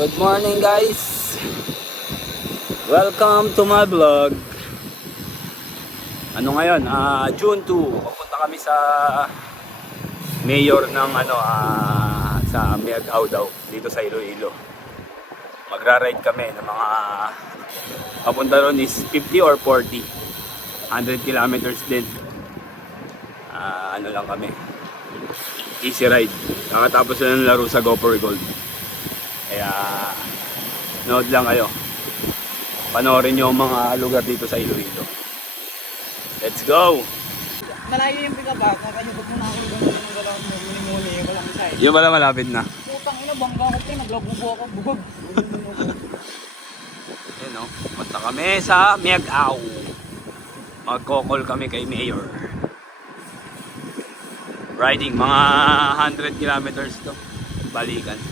Good morning guys. Welcome to my vlog. Ano ngayon? June 2. Papunta kami sa mayor ng sa Miagao daw dito sa Iloilo. Magra-ride kami ng mga papunta ron is 50 or 40. 100 kilometers din. Ano lang kami. Easy ride. Nakatapos na ng laro sa Go for Gold. Kaya nood lang kayo. Panoorin nyo ang mga lugar dito sa Iloilo. Let's go! Malayo yung pick-up kakanyubot mo na ako yung dalawang muni-muni, walang side. Yung pala malapit na. Putang ina, bangga ko tayo, naglabubo ako, bubog. Yan o, punta kami sa Miagao. Magkokol kami kay Mayor. Riding, mga 100 kilometers to. Balikan.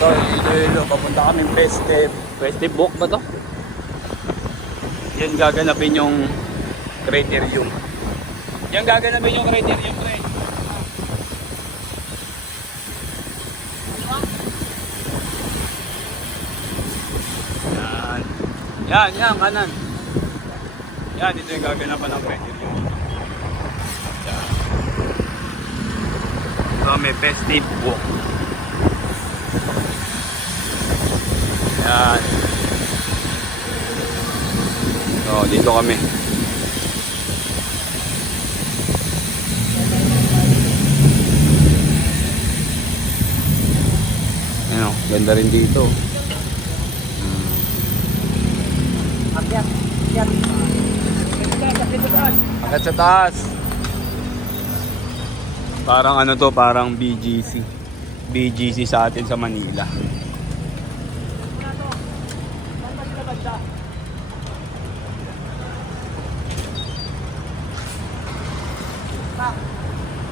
So, Iloilo, papunta kami Festive Book ba to? Yan gaganapin yung criterium. Yan gaganapin yung criterium, pre. Yan, kanan. Yan, dito yung gaganapan ng criterium. Yan. So, may Festive Book. Yan. So, dito kami. Ano, ganda rin dito. Akyat. Akit sa taas. Parang ano to, parang BGC. BGC sa atin sa Manila.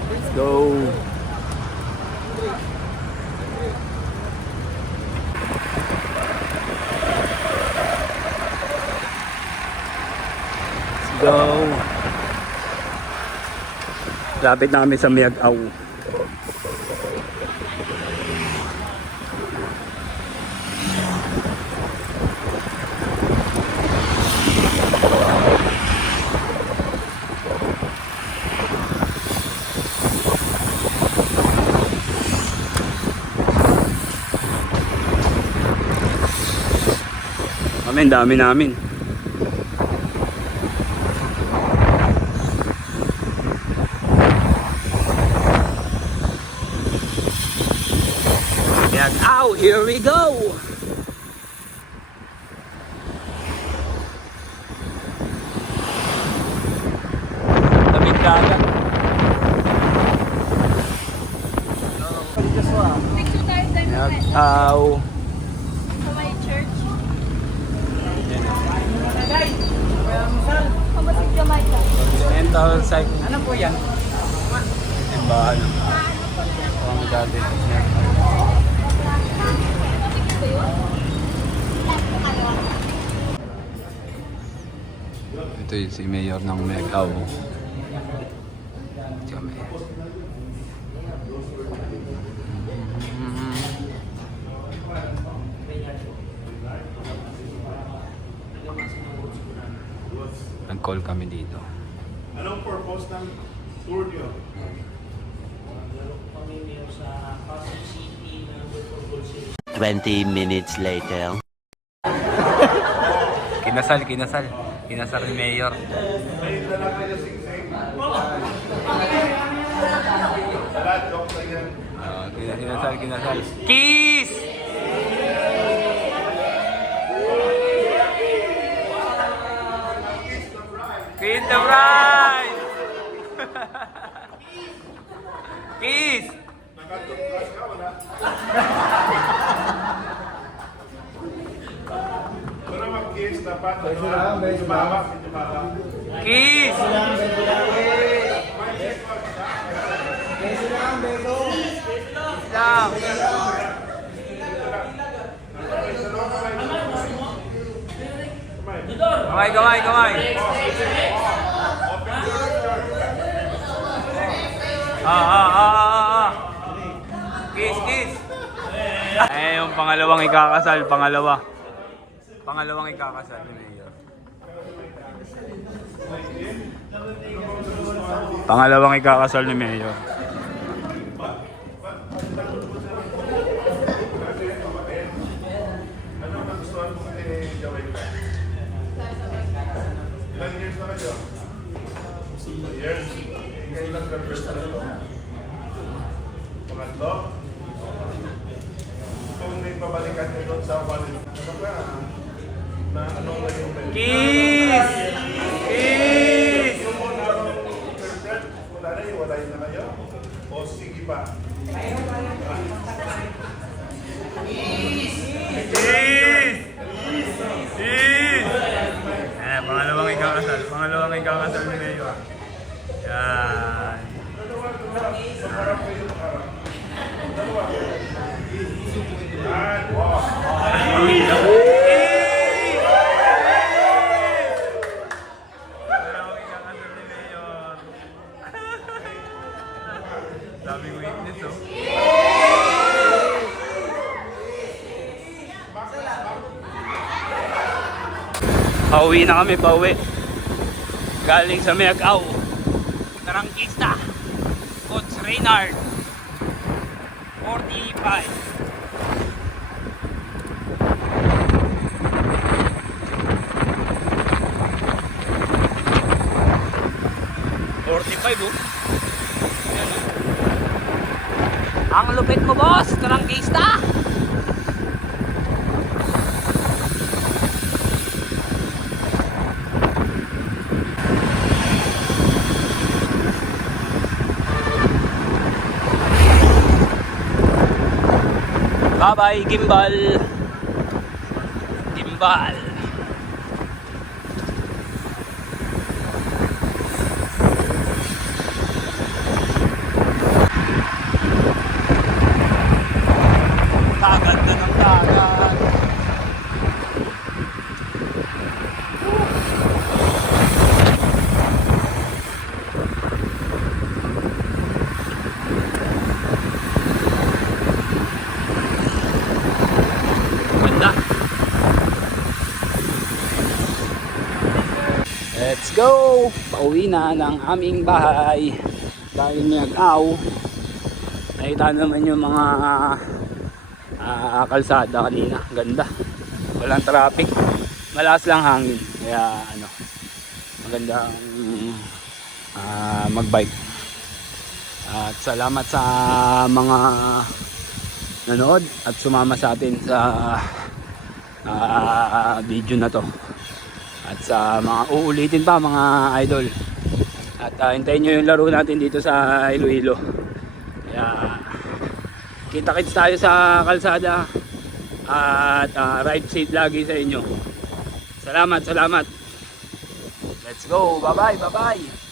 Let's go. Let's go. Lapit na kami sa Miagao. Kami, dami namin. Yan, ow, here we go. Lamig kagat. Picture tayo sa Yan, ow. may church. Yan. Kamasig Jamaica. Mental psych. Ano po yan? Simbahan. Ang dati. Ito yung si Mayor ng Miagao. Kami. Nag-call kami dito. Anong purpose ng tour nyo? 20 minutes later. Kinasal ni Mayor. May dala kayo sing-sing? Lahat, joke sa yan. Kinasal. Kiss! Queen the bride! Kiss! Nakatutras ka, wala? Pero mag-kiss dapat. Jumaba. Kiss! Lang. Kamay. Kiss, kiss. Eh, yung pangalawang ikakasal, Pangalawang ikakasal ni Mayor. Pangalawang ikakasal ni Mayor. Ano magustuhan mo kay Jamaica? Ilang years na kayo? 2 years. Ilang years na ito? Pangatlo? Kung may pabalikan nyo doon sa wallet, ano ka? Na ano na yung Kiss! Kiss! Yung muna ng girlfriend, wala na yung walay na kayo? O sige pa? Kiss! Kiss! Eh, pangalawang ikakasal ni Mayor. Yan. Daming witness, oh. Pauwi na kami, pauwi. Galing sa Miagao. Tarangkista. Coach Reynard. 45. Oh. Ang lupit mo, boss! Tarangkista! Bye-bye, gimbal! Gimbal! Dagat na ng dagat. Ganda. Let's go! Pauwi na ng aming bahay. Dahil Miagao. Nakita naman yung mga kalsada kanina, ganda, walang traffic, malakas lang hangin, kaya ano, magandang magbike. At salamat sa mga nanood at sumama sa atin sa video na to, at sa mga uulitin pa mga idol, at hintayin nyo yung laro natin dito sa Iloilo. Kaya kita-kits tayo sa kalsada at ride safe lagi sa inyo. Salamat. Let's go. Bye-bye.